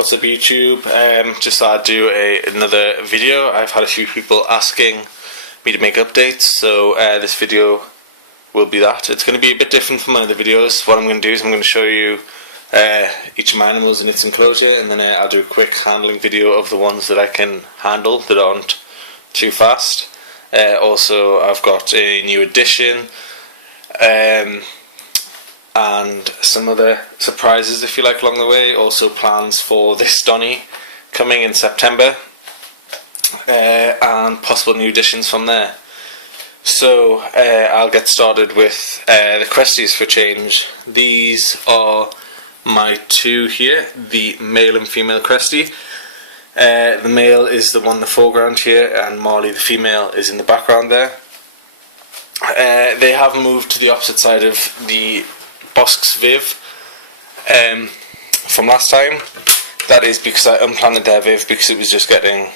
What's up YouTube? Just thought I'd do another video. I've had a few people asking me to make updates, so this video will be that. It's going to be a bit different from my other videos. What I'm going to do is I'm going to show you each of my animals in its enclosure, and then I'll do a quick handling video of the ones that I can handle that aren't too fast. Also, I've got a new addition and some other surprises, if you like, along the way. Also plans for this Donny coming in September, and possible new additions from there. So I'll get started with the Cresties for a change. These are my two here, the male and female Crestie. The male is the one in the foreground here, and Marley, the female, is in the background there. They have moved to the opposite side of the Bosque Viv from last time. That is because I unplanted their Viv because it was just getting,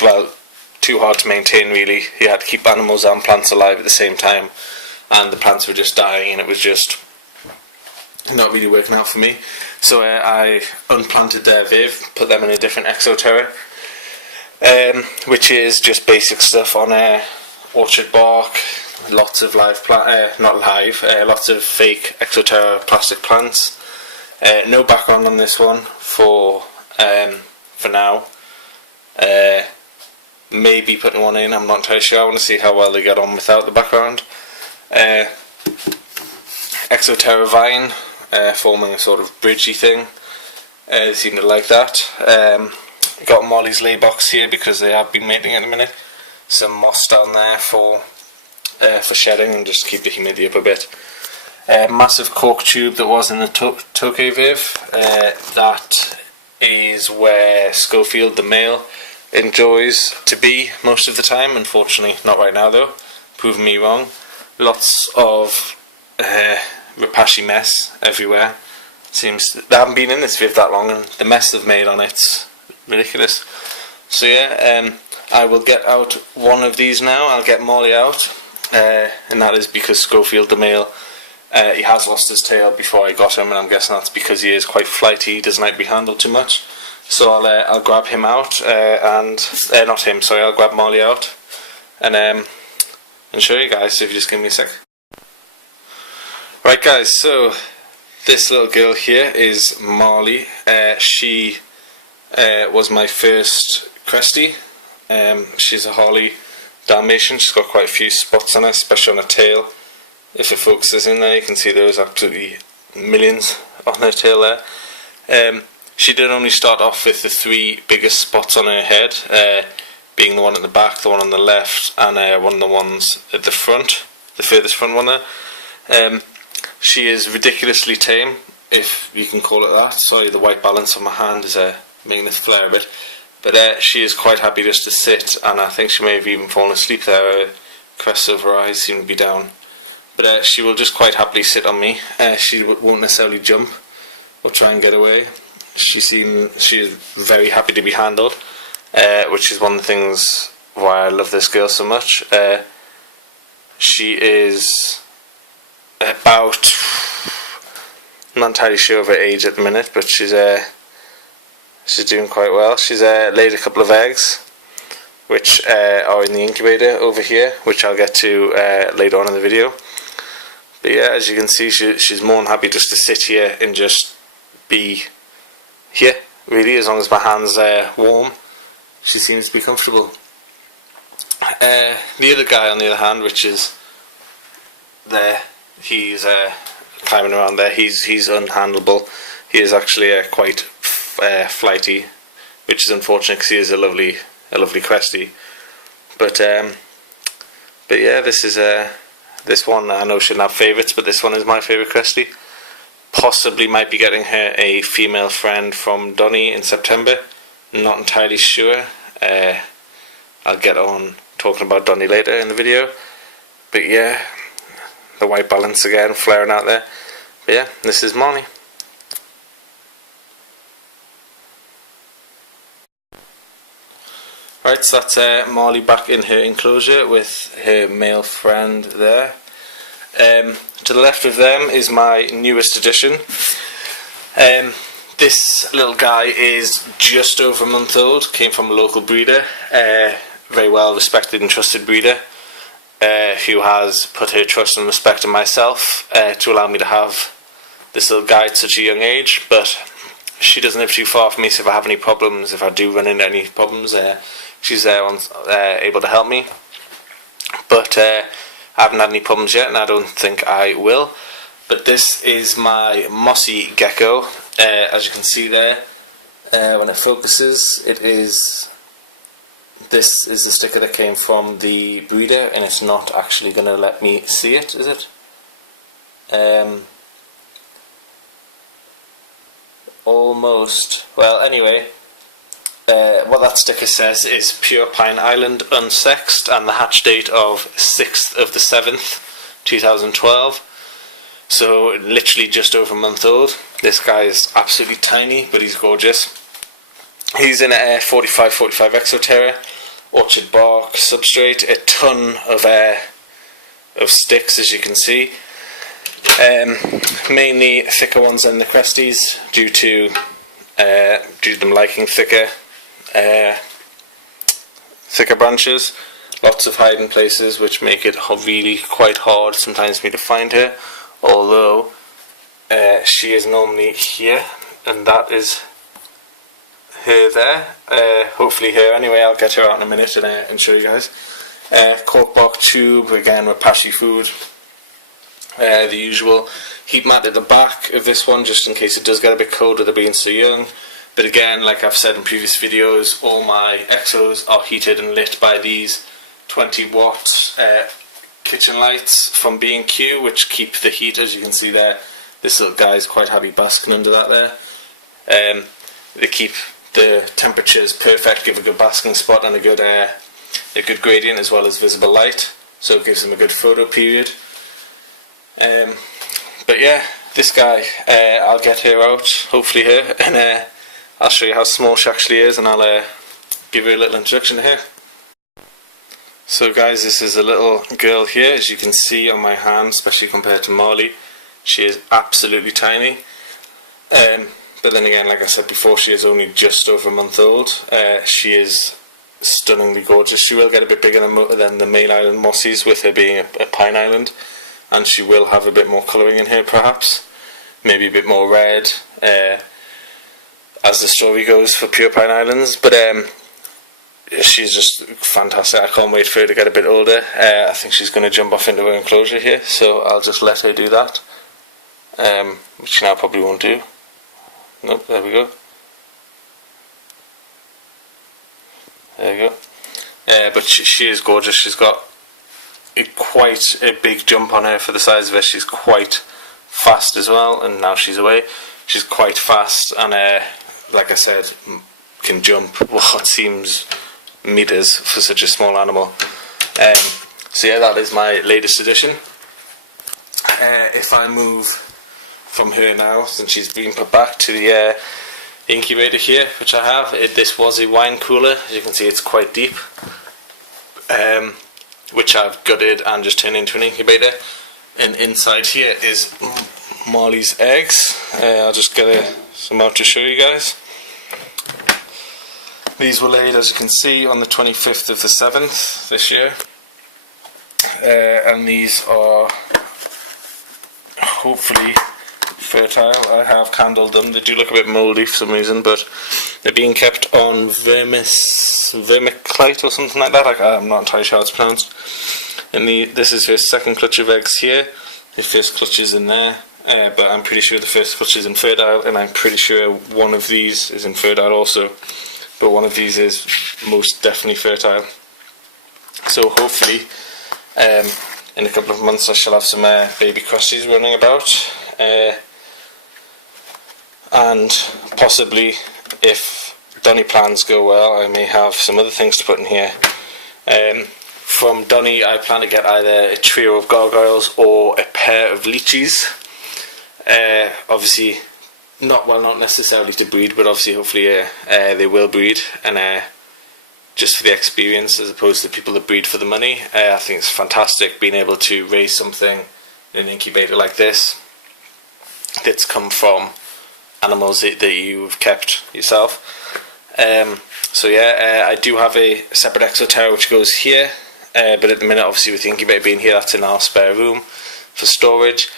well, too hard to maintain really. You had to keep animals and plants alive at the same time, and the plants were just dying, and it was just not really working out for me. So I unplanted their Viv, put them in a different exoterra, which is just basic stuff on orchard bark. Lots of live lots of fake exoterra plastic plants. No background on this one for now. Maybe putting one in, I'm not entirely sure. I want to see how well they get on without the background. Exoterra vine, forming a sort of bridgey thing. They seem to like that. Got Molly's lay box here because they have been mating at the minute. Some moss down there for shedding and just keep the humidity up a bit. Massive cork tube that was in the Toke Viv. That is where Schofield, the male, enjoys to be most of the time. Unfortunately, not right now though. Proving me wrong. Lots of rapashi mess everywhere. Seems they haven't been in this Viv that long, and the mess they've made on it's ridiculous. So yeah, I will get out one of these now. I'll get Molly out. And that is because Schofield, the male, he has lost his tail before I got him, and I'm guessing that's because he is quite flighty. He doesn't like to be handled too much. So I'll grab him out, and not him. Sorry, I'll grab Molly out, and show you guys. So if you just give me a sec. Right, guys. So this little girl here is Marley. She was my first Crestie. She's a Harley Dalmatian. She's got quite a few spots on her, especially on her tail. If it focuses in there, you can see there's absolutely millions on her tail there. She did only start off with the three biggest spots on her head, being the one at the back, the one on the left, and one of the ones at the front, the furthest front one there. She is ridiculously tame, if you can call it that. Sorry, the white balance on my hand is making this flare a bit. But she is quite happy just to sit, and I think she may have even fallen asleep there. Her crests over her eyes seem to be down. But she will just quite happily sit on me. She won't necessarily jump or try and get away. She is very happy to be handled, which is one of the things why I love this girl so much. She is about, I'm not entirely sure of her age at the minute, but she's doing quite well. She's laid a couple of eggs, which are in the incubator over here, which I'll get to later on in the video. But yeah, as you can see, she's more than happy just to sit here and just be here, really, as long as my hands are warm. She seems to be comfortable. The other guy, on the other hand, which is there, he's climbing around there. He's unhandleable. He is actually quite flighty, which is unfortunate because he is a lovely Crestie. But yeah, this is this one. I know shouldn't have favourites, but this one is my favourite Crestie. Possibly might be getting her a female friend from Donny in September. Not entirely sure. I'll get on talking about Donny later in the video. But yeah, the white balance again flaring out there. But yeah, this is Molly. Right, so that's Marley back in her enclosure with her male friend there. To the left of them is my newest addition. This little guy is just over a month old, came from a local breeder, very well respected and trusted breeder, who has put her trust and respect in myself to allow me to have this little guy at such a young age. But she doesn't live too far from me, so if I have any problems, if I do run into any problems, she's there able to help me. But I haven't had any problems yet, and I don't think I will. But this is my mossy gecko. As you can see there, when it focuses, this is the sticker that came from the breeder, and it's not actually going to let me see it, is it? Almost. Well, anyway, what that sticker says is Pure Pine Island unsexed, and the hatch date of 6th of the 7th 2012. So literally just over a month old. This guy is absolutely tiny, but he's gorgeous. He's in a 45 Exoterra, orchard bark substrate, a ton of sticks, as you can see. Mainly thicker ones than the cresties, due to them liking thicker branches. Lots of hiding places, which make it really quite hard sometimes for me to find her. Although she is normally here, and that is her there. Hopefully her. Anyway, I'll get her out in a minute and show you guys. Cork bark tube, again with pashy food. The usual heat mat at the back of this one, just in case it does get a bit cold with it being so young. But again, like I've said in previous videos, all my exos are heated and lit by these 20-watt kitchen lights from B&Q, which keep the heat. As you can see there, this little guy is quite happy basking under that there. They keep the temperatures perfect, give a good basking spot and a good gradient, as well as visible light, so it gives them a good photo period. But yeah, this guy, I'll get her out, hopefully her, and I'll show you how small she actually is, and I'll give her a little introduction to her. So guys, this is a little girl here, as you can see on my hand, especially compared to Marley. She is absolutely tiny. But then again, like I said before, she is only just over a month old. She is stunningly gorgeous. She will get a bit bigger than the male island mossies, with her being a pine island. And she will have a bit more colouring in her, perhaps. Maybe a bit more red, as the story goes for Pure Pine Islands. But she's just fantastic. I can't wait for her to get a bit older. I think she's going to jump off into her enclosure here, so I'll just let her do that. Which she now probably won't do. Nope, there we go. There we go. But she is gorgeous. She's got quite a big jump on her for the size of her. She's quite fast as well, and now she's away. She's quite fast, and like I said, can jump what seems meters for such a small animal. So yeah, that is my latest addition. If I move from her now, since she's been put back to the incubator here, which I have, this was a wine cooler. As you can see, it's quite deep, which I've gutted and just turned into an incubator. And inside here is Marley's eggs. I'll just get some out to show you guys. These were laid, as you can see, on the 25th of the 7th this year. And these are hopefully fertile. I have candled them. They do look a bit mouldy for some reason, but they're being kept on vermiclite or something like that. I'm not entirely sure how it's pronounced. And this is her second clutch of eggs here. The first clutch is in there, but I'm pretty sure the first clutch is infertile, and I'm pretty sure one of these is infertile also. But one of these is most definitely fertile. So hopefully, in a couple of months, I shall have some baby crusties running about. And possibly, if Donny plans go well, I may have some other things to put in here. From Donny, I plan to get either a trio of gargoyles or a pair of leeches. Obviously, not necessarily to breed, but obviously, hopefully, they will breed, and just for the experience, as opposed to people that breed for the money. I think it's fantastic being able to raise something in an incubator like this that's come from an animals that you've kept yourself. So yeah, I do have a separate exoterra which goes here, but at the minute, obviously with the incubator being here, that's in our spare room for storage.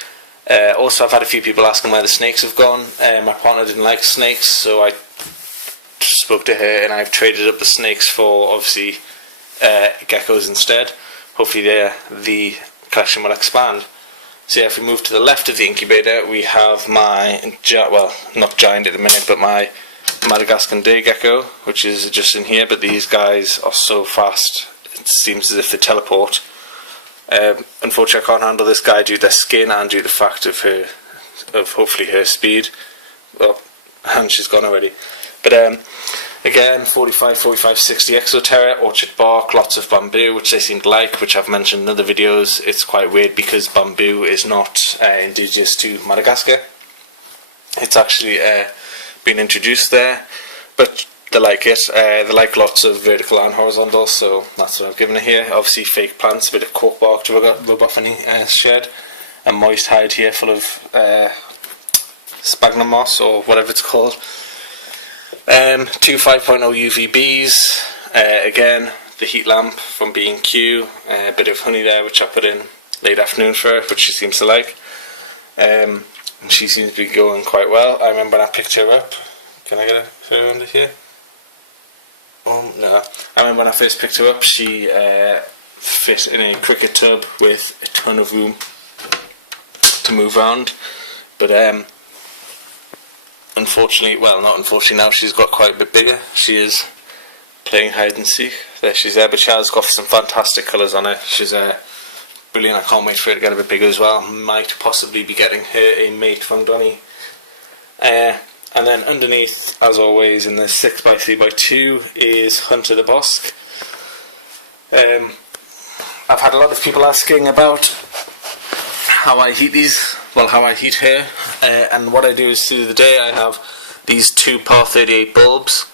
Also, I've had a few people asking where the snakes have gone. My partner didn't like snakes, so I spoke to her and I've traded up the snakes for obviously geckos instead. Hopefully the collection will expand. So yeah, if we move to the left of the incubator, we have my, well, not giant at the minute, but my Madagascar day gecko, which is just in here. But these guys are so fast, it seems as if they teleport. Unfortunately, I can't handle this guy due to their skin and due to the fact of hopefully her speed. Well, and she's gone already. But again, 45, 60 exoterra, orchard bark, lots of bamboo, which they seem to like, which I've mentioned in other videos. It's quite weird because bamboo is not indigenous to Madagascar. It's actually been introduced there, but they like it. They like lots of vertical and horizontal, so that's what I've given it here. Obviously fake plants, a bit of cork bark to rub off any shed, a moist hide here full of sphagnum moss or whatever it's called. 2 5.0 UVBs, again the heat lamp from B&Q, a bit of honey there which I put in late afternoon for her, which she seems to like, and she seems to be going quite well. I remember when I picked her up, can I get her under here? No. I remember when I first picked her up, she fit in a cricket tub with a ton of room to move around, but unfortunately, well, not unfortunately, now she's got quite a bit bigger. She is playing hide and seek. There she's there, but she has got some fantastic colours on her. She's brilliant. I can't wait for her to get a bit bigger as well. Might possibly be getting her a mate from Donny. And then underneath, as always, in the 6x3x2 is Hunter the Bosque. I've had a lot of people asking about how I heat these. Well, how I heat her, and what I do is through the day I have these two par 38 bulbs.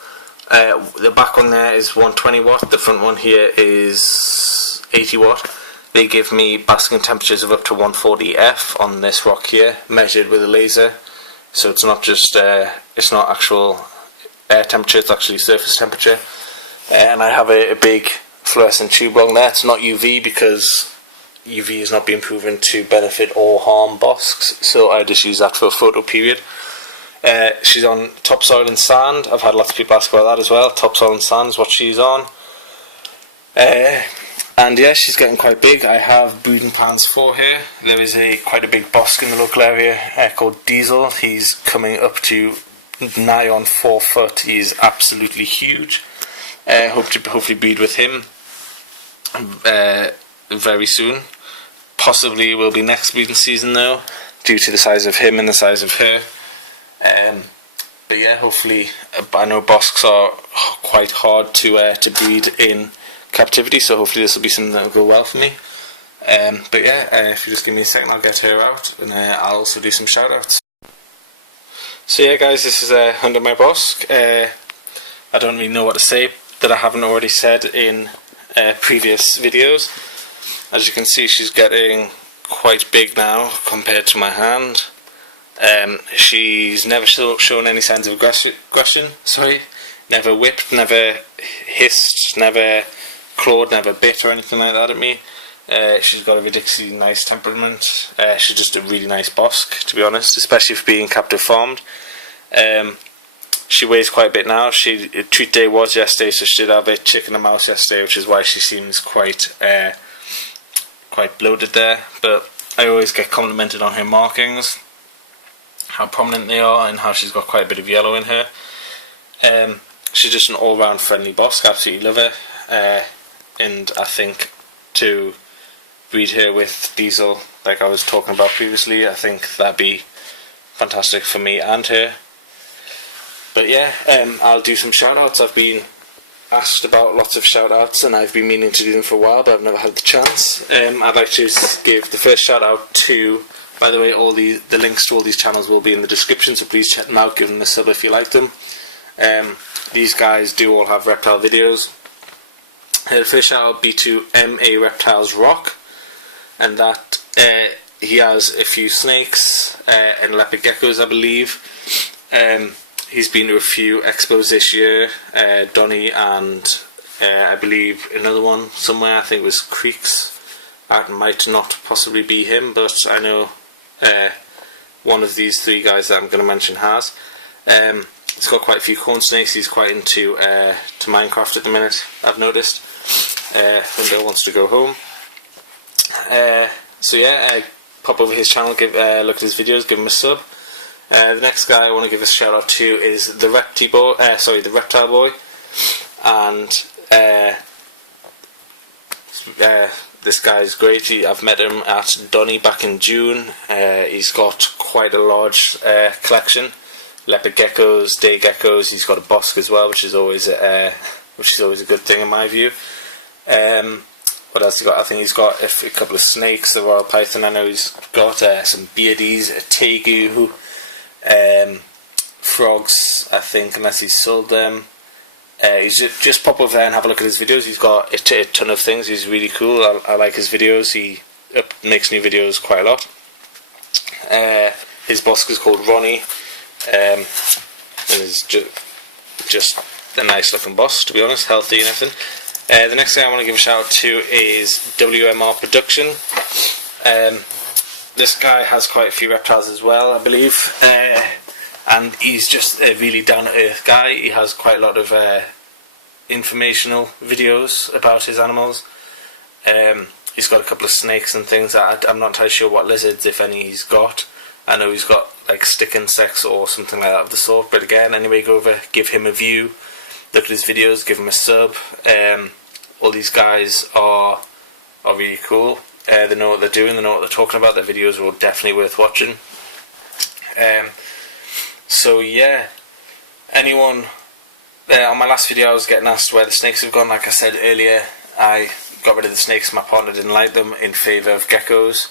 The back one there is 120 watt, the front one here is 80 watt. They give me basking temperatures of up to 140 F on this rock here, measured with a laser. So it's not just, it's not actual air temperature, it's actually surface temperature. And I have a big fluorescent tube along there. It's not UV because UV is not being proven to benefit or harm bosques, so I just use that for a photo period. She's on topsoil and sand. I've had lots of people ask about that as well. Topsoil and sand is what she's on. And yeah, she's getting quite big. I have breeding plans for her. There is quite a big bosque in the local area called Diesel. He's coming up to nigh on 4 foot. He's absolutely huge. Hope to hopefully breed with him very soon. Possibly will be next breeding season though, due to the size of him and the size of her. But yeah, hopefully, I know bosques are quite hard to breed in captivity, so hopefully this will be something that will go well for me. But yeah, if you just give me a second, I'll get her out, and I'll also do some shoutouts. So yeah guys, this is under my Bosque. I don't really know what to say that I haven't already said in previous videos. As you can see, she's getting quite big now compared to my hand. She's never shown any signs of aggression. Never whipped, never hissed, never clawed, never bit or anything like that at me. She's got a ridiculously nice temperament. She's just a really nice Bosque, to be honest, especially for being captive farmed. She weighs quite a bit now. Treat day was yesterday, so she did have a chicken and mouse yesterday, which is why she seems quite bloated there. But I always get complimented on her markings, how prominent they are, and how she's got quite a bit of yellow in her. She's just an all-round friendly Bosque. Absolutely love her. And I think to breed her with Diesel, like I was talking about previously, I think that'd be fantastic for me and her. But yeah, I'll do some shoutouts. I've been asked about lots of shoutouts, and I've been meaning to do them for a while, but I've never had the chance. I'd like to give the first shoutout to, by the way, all the links to all these channels will be in the description, so please check them out, give them a sub if you like them. These guys do all have reptile videos. The first shout out be to Mareptilesrock, and that he has a few snakes and leopard geckos, I believe. He's been to a few expos this year, Donny and I believe another one somewhere, I think it was Creeks. That might not possibly be him, but I know one of these three guys that I'm going to mention has. He's got quite a few corn snakes. He's quite into to Minecraft at the minute, I've noticed. One day wants to go home. So yeah, pop over his channel, give look at his videos, give him a sub. The next guy I want to give a shout out to is TheReptileBoi, and this guy's great. I've met him at Donny back in June. He's got quite a large collection, leopard geckos, day geckos. He's got a Bosque as well, which is always a good thing in my view. What else he got? I think he's got a couple of snakes, the royal python. I know he's got some beardies, a tegu, frogs, I think, unless he's sold them. He's just pop over there and have a look at his videos. He's got a ton of things. He's really cool. I like his videos. He makes new videos quite a lot. His Bosque is called Ronnie, and it's just a nice looking boss, to be honest, healthy and everything. The next thing I want to give a shout out to is WMRProduction. This guy has quite a few reptiles as well, I believe, and he's just a really down-to-earth guy. He has quite a lot of informational videos about his animals. He's got a couple of snakes and things. I'm not entirely sure what lizards, if any, he's got. I know he's got like stick insects or something like that of the sort, but again, anyway, go over, give him a view, look at his videos, give him a sub. All these guys are really cool. They know what they're doing, they know what they're talking about. Their videos are definitely worth watching. So yeah, anyone on my last video I was getting asked where the snakes have gone. Like I said earlier, I got rid of the snakes. My partner didn't like them, in favour of geckos.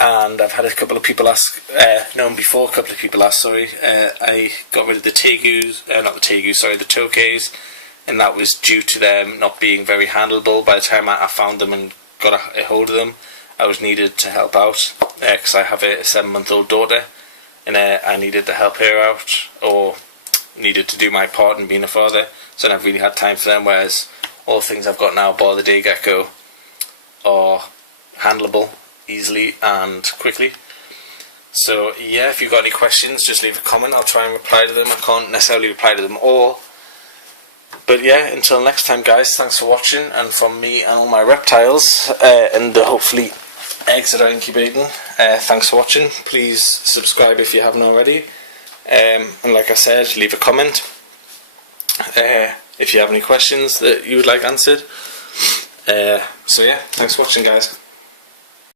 And I've had a couple of people ask, before a couple of people asked, sorry, I got rid of the tegus, not the tegus, sorry, the tokays, and that was due to them not being very handleable. By the time I found them and got a hold of them, I was needed to help out, because I have a 7-month-old daughter, and I needed to help her out, or needed to do my part in being a father, so I never really had time for them, whereas all the things I've got now, bar the day gecko, are handleable easily and quickly. So yeah, if you've got any questions, just leave a comment. I'll try and reply to them. I can't necessarily reply to them all, but yeah, until next time guys, thanks for watching, and from me and all my reptiles and hopefully eggs that are incubating, thanks for watching. Please subscribe if you haven't already, and like I said, leave a comment if you have any questions that you would like answered. So yeah, thanks for watching guys.